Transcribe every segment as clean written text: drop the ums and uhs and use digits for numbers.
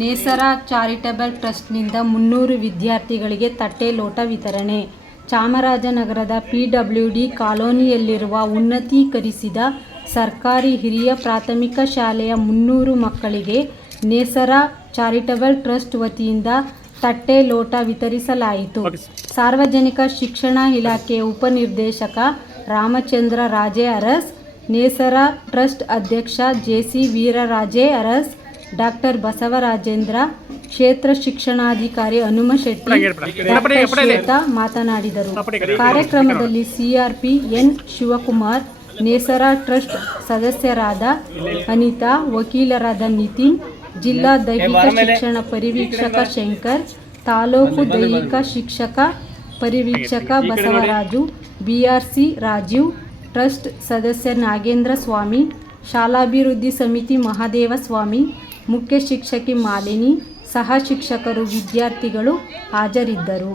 ನೇಸರ charitable ಟ್ರಸ್ಟ್ನಿಂದ 300 ವಿದ್ಯಾರ್ಥಿಗಳಿಗೆ ತಟ್ಟೆ ಲೋಟ ವಿತರಣೆ. ಚಾಮರಾಜನಗರದ PWD ಕಾಲೋನಿಯಲ್ಲಿರುವ ಉನ್ನತೀಕರಿಸಿದ ಸರ್ಕಾರಿ ಹಿರಿಯ ಪ್ರಾಥಮಿಕ ಶಾಲೆಯ 300 ಮಕ್ಕಳಿಗೆ ನೇಸರ ಚಾರಿಟಬಲ್ ಟ್ರಸ್ಟ್ ವತಿಯಿಂದ ತಟ್ಟೆ ಲೋಟ ವಿತರಿಸಲಾಯಿತು. ಸಾರ್ವಜನಿಕ ಶಿಕ್ಷಣ ಇಲಾಖೆಯ ಉಪನಿರ್ದೇಶಕ ರಾಮಚಂದ್ರ ರಾಜೆ ಅರಸ್, ನೇಸರ ಟ್ರಸ್ಟ್ ಅಧ್ಯಕ್ಷ JC ವೀರರಾಜೆ ಅರಸ್, ಡಾಕ್ಟರ್ ಬಸವರಾಜೇಂದ್ರ, ಕ್ಷೇತ್ರ ಶಿಕ್ಷಣಾಧಿಕಾರಿ ಹನುಮಶೆಟ್ಟಿ, ಡಾಕ್ಟರ್ ಶ್ವೇತಾ ಮಾತನಾಡಿದರು. ಕಾರ್ಯಕ್ರಮದಲ್ಲಿ CRP N ಶಿವಕುಮಾರ್, ನೇಸರ ಟ್ರಸ್ಟ್ ಸದಸ್ಯರಾದ ಅನಿತಾ, ವಕೀಲರಾದ ನಿತಿನ್, ಜಿಲ್ಲಾ ದೈಹಿಕ ಶಿಕ್ಷಣ ಪರಿವೀಕ್ಷಕ ಶಂಕರ್, ತಾಲೂಕು ದೈಹಿಕ ಶಿಕ್ಷಕ ಪರಿವೀಕ್ಷಕ ಬಸವರಾಜು, BRC ರಾಜೀವ್, ಟ್ರಸ್ಟ್ ಸದಸ್ಯ ನಾಗೇಂದ್ರ ಸ್ವಾಮಿ, ಶಾಲಾಭಿವೃದ್ಧಿ ಸಮಿತಿ ಮಹಾದೇವ ಸ್ವಾಮಿ, ಮುಖ್ಯ ಶಿಕ್ಷಕಿ ಮಾಲಿನಿ, ಸಹ ಶಿಕ್ಷಕರು, ವಿದ್ಯಾರ್ಥಿಗಳು ಹಾಜರಿದ್ದರು.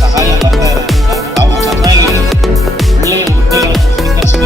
ಸಹಾಯ ಬರ್ತಾ ಇರೋದ್ರಿಂದ ತಾವು ಚೆನ್ನಾಗಿ ಒಳ್ಳೆಯ ಹುದ್ದೆಗಳನ್ನು ಸ್ವೀಕರಿಸ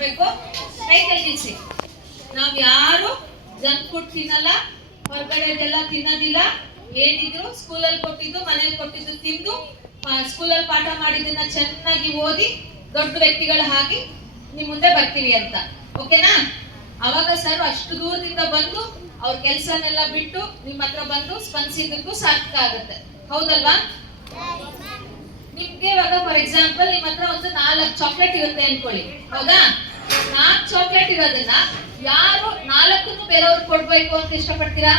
ಮಾಡ್ಬೇಕು? ಕೈ ತೆಗಿಸಿ. ನಾವ್ ಯಾರು ಜಂಕ್ ಫುಡ್ ತಿನ್ನಲ್ಲ, ಹೊರಗಡೆದೆಲ್ಲ ತಿನ್ನೋದಿಲ್ಲ. ಏನಿದ್ರು ಸ್ಕೂಲಲ್ಲಿ ಕೊಟ್ಟಿದ್ದು, ಮನೇಲಿ ಕೊಟ್ಟಿದ್ದು ತಿಂದು, ಸ್ಕೂಲಲ್ಲಿ ಪಾಠ ಮಾಡಿದ್ದನ್ನ ಚೆನ್ನಾಗಿ ಓದಿ ದೊಡ್ಡ ವ್ಯಕ್ತಿಗಳು ಹಾಕಿ ನಿಮ್ ಮುಂದೆ ಬರ್ತೀವಿ ಅಂತ. ಓಕೆನಾ? ಅವಾಗ ಸರ್ ಅಷ್ಟು ದೂರದಿಂದ ಬಂದು ಅವ್ರ ಕೆಲ್ಸನೆಲ್ಲ ಬಿಟ್ಟು ನಿಮ್ ಹತ್ರ ಬಂದು ಸ್ಪಂದಿಸಿದ್ದಕ್ಕೂ ಸಾರ್ಥಕ ಆಗುತ್ತೆ. ಹೌದಲ್ವಾ? ನಿಮ್ಗೆ ಇವಾಗ ಫಾರ್ ಎಕ್ಸಾಂಪಲ್ ನಿಮ್ ಹತ್ರ ಒಂದು 4 ಚಾಕ್ಲೇಟ್ ಇರುತ್ತೆ ಅನ್ಕೊಳ್ಳಿ. ಹೌದಾ? 4 ಚಾಕ್ಲೇಟ್ ಇರೋದನ್ನ ಯಾರು 4ನ್ನು ಬೇರೆಯವ್ರಿಗೆ ಕೊಡ್ಬೇಕು ಅಂತ ಇಷ್ಟಪಡ್ತೀರಾ?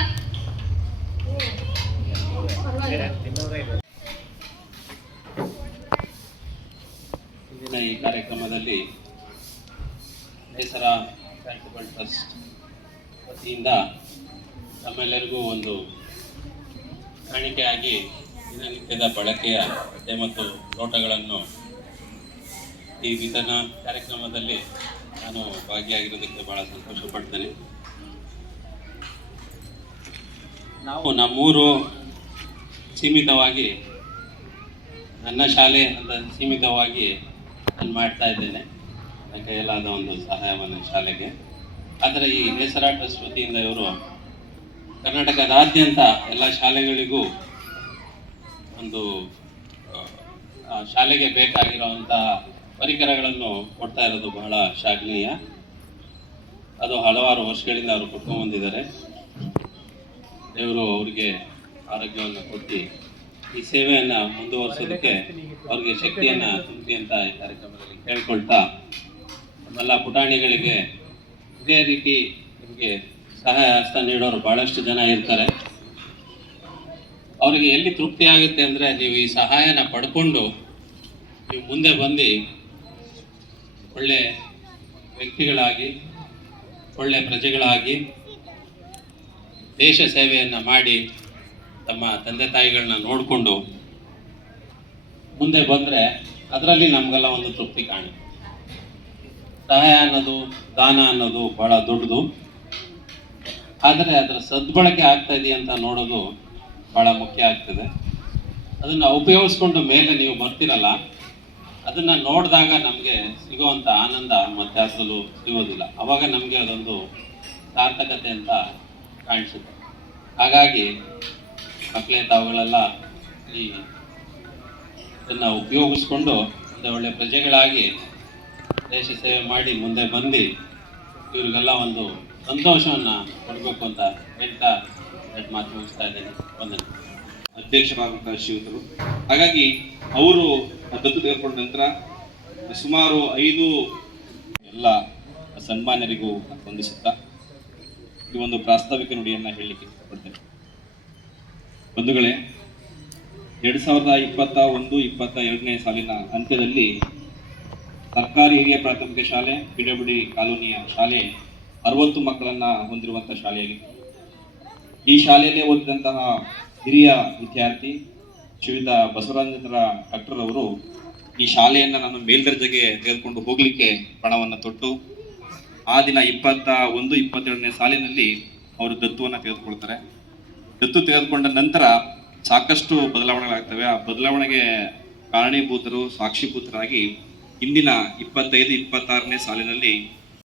ಇಂದಿನ ಈ ಕಾರ್ಯಕ್ರಮದಲ್ಲಿ ನೇಸರ ಚಾರಿಟಬಲ್ ಟ್ರಸ್ಟ್ ವತಿಯಿಂದ ನಮ್ಮೆಲ್ಲರಿಗೂ ಒಂದು ಕಾಣಿಕೆಯಾಗಿ ದಿನನಿತ್ಯದ ಬಳಕೆಯ ಬಟ್ಟೆ ಮತ್ತು ಲೋಟಗಳನ್ನು ಈ ವಿತರಣಾ ಕಾರ್ಯಕ್ರಮದಲ್ಲಿ ನಾನು ಭಾಗಿಯಾಗಿರೋದಕ್ಕೆ ಬಹಳ ಸಂತೋಷ ಪಡ್ತೇನೆ. ನಾವು ನಮ್ಮೂರು ಸೀಮಿತವಾಗಿ, ನನ್ನ ಶಾಲೆ ಅಂತ ಸೀಮಿತವಾಗಿ ನಾನು ಮಾಡ್ತಾ ಇದ್ದೇನೆ, ನನ್ನ ಕೈಯಲ್ಲಾದ ಒಂದು ಸಹಾಯವನ್ನು ಶಾಲೆಗೆ. ಆದರೆ ಈ ನೇಸರ ಟ್ರಸ್ಟ್ ವತಿಯಿಂದ ಇವರು ಕರ್ನಾಟಕದಾದ್ಯಂತ ಎಲ್ಲ ಶಾಲೆಗಳಿಗೂ ಒಂದು ಶಾಲೆಗೆ ಬೇಕಾಗಿರುವಂಥ ಪರಿಕರಗಳನ್ನು ಕೊಡ್ತಾ ಇರೋದು ಬಹಳ ಶ್ಲಾಘನೀಯ. ಅದು ಹಲವಾರು ವರ್ಷಗಳಿಂದ ಅವರು ಕೊಟ್ಕೊಂಡು ಬಂದಿದ್ದಾರೆ. ದೇವರು ಅವರಿಗೆ ಆರೋಗ್ಯವನ್ನು ಕೊಟ್ಟು ಈ ಸೇವೆಯನ್ನು ಮುಂದುವರಿಸೋದಕ್ಕೆ ಅವ್ರಿಗೆ ಶಕ್ತಿಯನ್ನು ತುಂಬಿ ಅಂತ ಈ ಕಾರ್ಯಕ್ರಮದಲ್ಲಿ ಕೇಳ್ಕೊಳ್ತಾ, ನಮ್ಮೆಲ್ಲ ಪುಟಾಣಿಗಳಿಗೆ ಇದೇ ರೀತಿ ನಿಮಗೆ ಸಹಾಯ ಹಸ್ತ ನೀಡೋರು ಭಾಳಷ್ಟು ಜನ ಇರ್ತಾರೆ. ಅವರಿಗೆ ಎಲ್ಲಿ ತೃಪ್ತಿ ಆಗುತ್ತೆ ಅಂದರೆ, ನೀವು ಈ ಸಹಾಯನ ಪಡ್ಕೊಂಡು ನೀವು ಮುಂದೆ ಬಂದು ಒಳ್ಳೆ ವ್ಯಕ್ತಿಗಳಾಗಿ, ಒಳ್ಳೆ ಪ್ರಜೆಗಳಾಗಿ ದೇಶ ಸೇವೆಯನ್ನು ಮಾಡಿ ತಮ್ಮ ತಂದೆ ತಾಯಿಗಳನ್ನ ನೋಡಿಕೊಂಡು ಮುಂದೆ ಬಂದರೆ ಅದರಲ್ಲಿ ನಮಗೆಲ್ಲ ಒಂದು ತೃಪ್ತಿ ಕಾಣುತ್ತೆ. ಸಹಾಯ ಅನ್ನೋದು, ದಾನ ಅನ್ನೋದು ಬಹಳ ದೊಡ್ಡದು. ಆದರೆ ಅದರ ಸದ್ಬಳಕೆ ಆಗ್ತಾ ಇದೆಯಾ ಅಂತ ನೋಡೋದು ಬಹಳ ಮುಖ್ಯ ಆಗ್ತದೆ. ಅದನ್ನು ಉಪಯೋಗಿಸ್ಕೊಂಡು ಮೇಲೆ ನೀವು ಬರ್ತಿರಲ್ಲ, ಅದನ್ನು ನೋಡಿದಾಗ ನಮಗೆ ಸಿಗುವಂಥ ಆನಂದ ಮತ್ತೆ ಅದರಲ್ಲೂ ಸಿಗೋದಿಲ್ಲ. ಆವಾಗ ನಮಗೆ ಅದೊಂದು ಸಾರ್ಥಕತೆ ಅಂತ ಕಾಣಿಸುತ್ತೆ. ಹಾಗಾಗಿ ಮಕ್ಕಳೇ, ತಾವುಗಳೆಲ್ಲ ಇದನ್ನು ಉಪಯೋಗಿಸ್ಕೊಂಡು ಒಳ್ಳೆ ಪ್ರಜೆಗಳಾಗಿ ದೇಶ ಸೇವೆ ಮಾಡಿ ಮುಂದೆ ಬಂದು ಇವರಿಗೆಲ್ಲ ಒಂದು ಸಂತೋಷವನ್ನು ಕೊಡಬೇಕು ಅಂತ ಹೇಳ್ತಾ ಮಾತು ಮುಗಿಸ್ತಾ ಇದ್ದೇನೆ. ವಂದನೆ. ಅಧ್ಯಕ್ಷರಾದಂತಹ ಶ್ರೀಯುತರು. ಹಾಗಾಗಿ ಅವರು ದತ್ತು ತೆಗೆದುಕೊಂಡ ನಂತರ ಸುಮಾರು 5 ಎಲ್ಲ ಸನ್ಮಾನ್ಯರಿಗೂ ವಂದಿಸುತ್ತಾ ಈ ಒಂದು ಪ್ರಾಸ್ತಾವಿಕ ನುಡಿಯನ್ನು ಹೇಳಲಿಕ್ಕೆ ಇಷ್ಟಪಡ್ತೇನೆ. ಬಂಧುಗಳೇ, 2021-22ನೇ ಸಾಲಿನ ಅಂತ್ಯದಲ್ಲಿ ಸರ್ಕಾರಿ ಹಿರಿಯ ಪ್ರಾಥಮಿಕ ಶಾಲೆ ಪಿಡಬ್ಲ್ಯೂಡಿ ಕಾಲೋನಿಯ ಶಾಲೆ 60 ಮಕ್ಕಳನ್ನ ಹೊಂದಿರುವಂಥ ಶಾಲೆಯಾಗಿದೆ. ಈ ಶಾಲೆಯಲ್ಲಿ ಓದಿದಂತಹ ಹಿರಿಯ ವಿದ್ಯಾರ್ಥಿ ಶ್ರೀಯುತ ಬಸವರಾಜೇಂದ್ರ ಡಾಕ್ಟರ್ ಅವರು ಈ ಶಾಲೆಯನ್ನು ನಾನು ಮೇಲ್ದರ್ಜೆಗೆ ತೆಗೆದುಕೊಂಡು ಹೋಗಲಿಕ್ಕೆ ಪಣವನ್ನು ತೊಟ್ಟು ಆ ದಿನ 21-22ನೇ ಸಾಲಿನಲ್ಲಿ ಅವರು ದತ್ತುವನ್ನು ತೆಗೆದುಕೊಳ್ತಾರೆ. ದತ್ತು ತೆಗೆದುಕೊಂಡ ನಂತರ ಸಾಕಷ್ಟು ಬದಲಾವಣೆಗಳಾಗ್ತವೆ. ಆ ಬದಲಾವಣೆಗೆ ಕಾರಣೀಭೂತರು, ಸಾಕ್ಷೀಭೂತರಾಗಿ ಇಂದಿನ 25-26ನೇ ಸಾಲಿನಲ್ಲಿ